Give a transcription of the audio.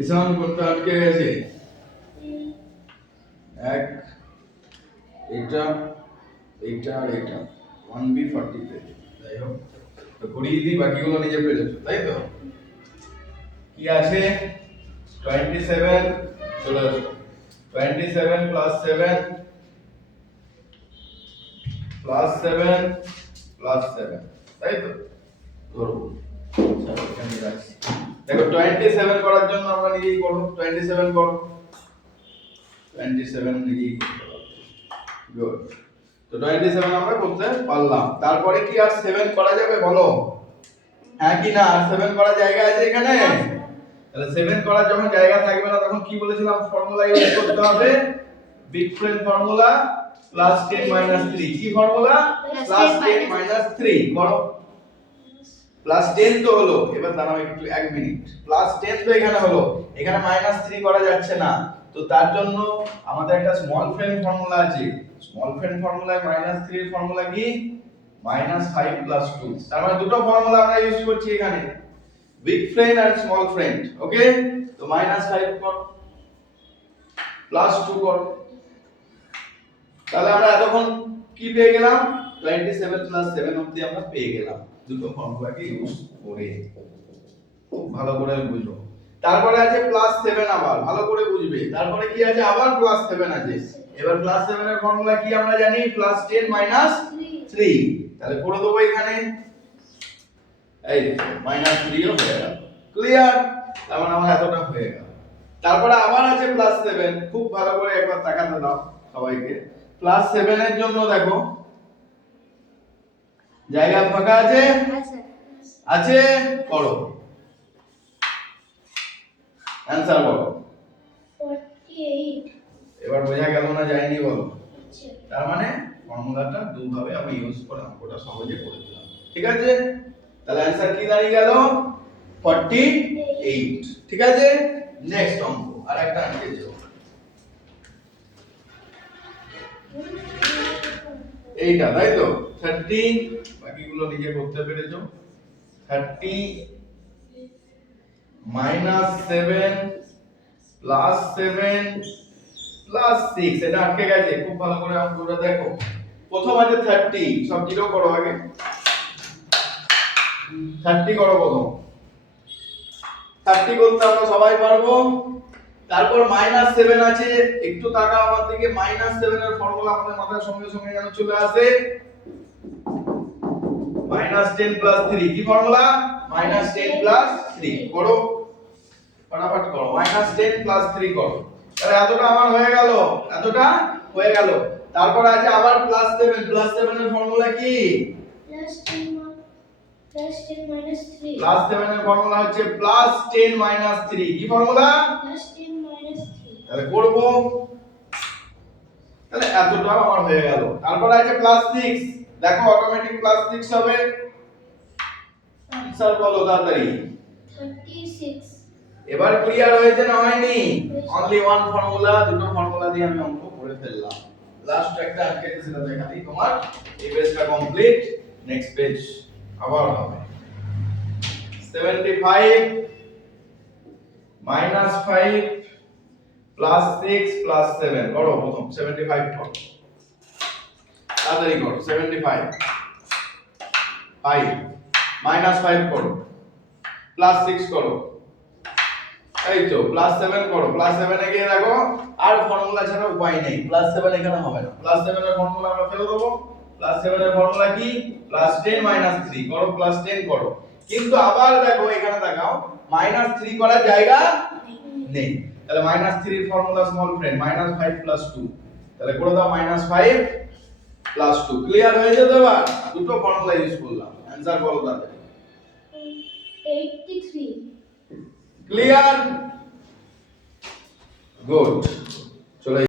ঈশান কোনটা আটকে গেছে? এক, এটা এটা আর এটা 1b40 পেজ। যাই হোক, তো করিয়ে দিই, বাকিগুলো নিজে পেরেছো তাই তো? কি আছে? 27 চলে আসো। 27 প্লাস 7 প্লাস 7 প্লাস 7 তাই তো? ধরো এখানে রাখছি। দেখো 27 করার জন্য আমরা নিজেই করব। 27 করো, 27 নিজেই করতে পারবো। গুড। তো 27 আমরা করতে পারলাম। তারপরে কি আর 7 করা যাবে বলো? হ্যাঁ কি না? আর 7 করার জায়গা আছে এখানে? তাহলে 7 করার যখন জায়গা থাকবে না তখন কি বলেছিলাম ফর্মুলা ইউজ করতে হবে? Big friend formula plus 10 minus 3। কি ফর্মুলা? প্লাস 10 মাইনাস 3 করো। প্লাস 10 তো হলো, এবার দাঁড়াও একটু 1 মিনিট। প্লাস 10 তো এখানে হলো, এখানে মাইনাস 3 করা যাচ্ছে না, তো তার জন্য আমাদের একটা স্মল ফ্রেন্ড ফর্মুলা আছে। স্মল ফ্রেন্ড ফর্মুলায় মাইনাস 3 এর ফর্মুলা কি? Minus 5 plus 2। তার মানে দুটো ফর্মুলা আমরা ইউজ করছি এখানে, বিগ ফ্রেন্ড আর স্মল ফ্রেন্ড। ওকে, তো মাইনাস 5 কর প্লাস 2 কর। তাহলে আমরা এতক্ষণ কি পেয়ে গেলাম? 27 প্লাস 7 অবধি আমরা পেয়ে গেলাম দুটো ফর্মুলাকে ইউজ করে। খুব ভালো করে বুঝো। তারপরে আছে প্লাস 7, আবার ভালো করে বুঝবে। তারপরে কি আছে? আবার প্লাস 7 আছে। এবার প্লাস 7 এর ফর্মুলা কি আমরা জানি? Plus 10 minus 3। তাহলে করে দেবো এখানে, এই মাইনাস 3 ও হয়ে গেল। ক্লিয়ার? তার মানে আমার এতটা হয়ে গেল। তারপরে আবার আছে প্লাস 7। খুব ভালো করে একবার তাকাতে দাও সবাইকে। প্লাস 7 এর জন্য দেখো জায়গা ফাঁকা আছে? আছে, করো। অ্যানসার বলো। 48। এবার বোঝা গেল না যায়নি বলো? তার মানে ফর্মুলাটা দুভাবে আমি ইউজ করে অঙ্কটা সহজে করে দিলাম। ঠিক আছে? তাহলে অ্যানসার কি দাঁড়িয়ে গেল? 48। ঠিক আছে? নেক্সট অঙ্ক আরেকটা আনকে দিও। এইটা তাই তো? 30, বাকিগুলো নিজে করতে পেরেছো। 30 মাইনাস 7 প্লাস 7 প্লাস 6, এটা আটকে গেছে। খুব ভালো করে অঙ্কটা দেখো। প্রথম আছে 30, সব জিরো করো আগে। 30 করো প্রথম। 30 করতে আমরা সবাই পারবো। তারপর মাইনাস 7 আছে, একটু তাকাও আমার দিকে। মাইনাস 7 এর ফর্মুলা আমাদের মাথার সঙ্গে সঙ্গে যেন চলে আসে, মাইনাস 10 প্লাস 3। কি ফর্মুলা? Minus 10 plus 3। করো ফটাফট করো। মাইনাস 10 প্লাস 3 করো। তাহলে এতটা আমার হয়ে গেল, এতটা হয়ে গেল। তারপর আছে আবার প্লাস 7। প্লাস 7 এর ফর্মুলা কি? Plus 10 minus 3। প্লাস 7 এর ফর্মুলা হচ্ছে প্লাস 10 মাইনাস 3। কি ফর্মুলা? Plus 10 minus 3। তাহলে করব। তাহলে এতটা আমার হয়ে গেল। তারপর আছে প্লাস 6। দেখো অটোমেটিক প্লাস 6 হবে। आंसर বলো তাড়াতাড়ি। 36। এবার ক্লিয়ার হয়েছে না হয়নি? অনলি ওয়ান ফর্মুলা, দুটো ফর্মুলা দিয়ে আমি অঙ্ক করে ফেললাম। লাস্ট একটা আটকে গেছে, সেটা দেখাই তোমার। এই পেজটা কমপ্লিট, নেক্সট পেজ আবার হবে। 75 মাইনাস 5 প্লাস 6 প্লাস 7 করো প্রথম। 75 করো তাড়াতাড়ি করো। 75 5 মাইনাস 5 করো প্লাস 6 করো, এই তো প্লাস 7 করো। প্লাস 7 এ গিয়ে দেখো আর ফর্মুলা ছাড়া উপায় নেই। প্লাস 7 এখানে হবে না। প্লাস 7 এর ফর্মুলা আমরা ফেলে দেবো। প্লাস 7 এর ফর্মুলা কি? প্লাস 10 মাইনাস 3 করো, প্লাস 10 করো। কিন্তু আবার দেখো এখানে দেখাও মাইনাস 3 করার জায়গা নেই। তাহলে মাইনাস 3 এর formula small friend minus 5 plus 2। তাহলে করে দাও মাইনাস 5 প্লাস 2। ক্লিয়ার হয়ে যেত? এবার দুটো ফর্মুলা ইউজ করলাম। অ্যানসার বলো তাহলে। 83। ক্লিয়ার? গুড। চলো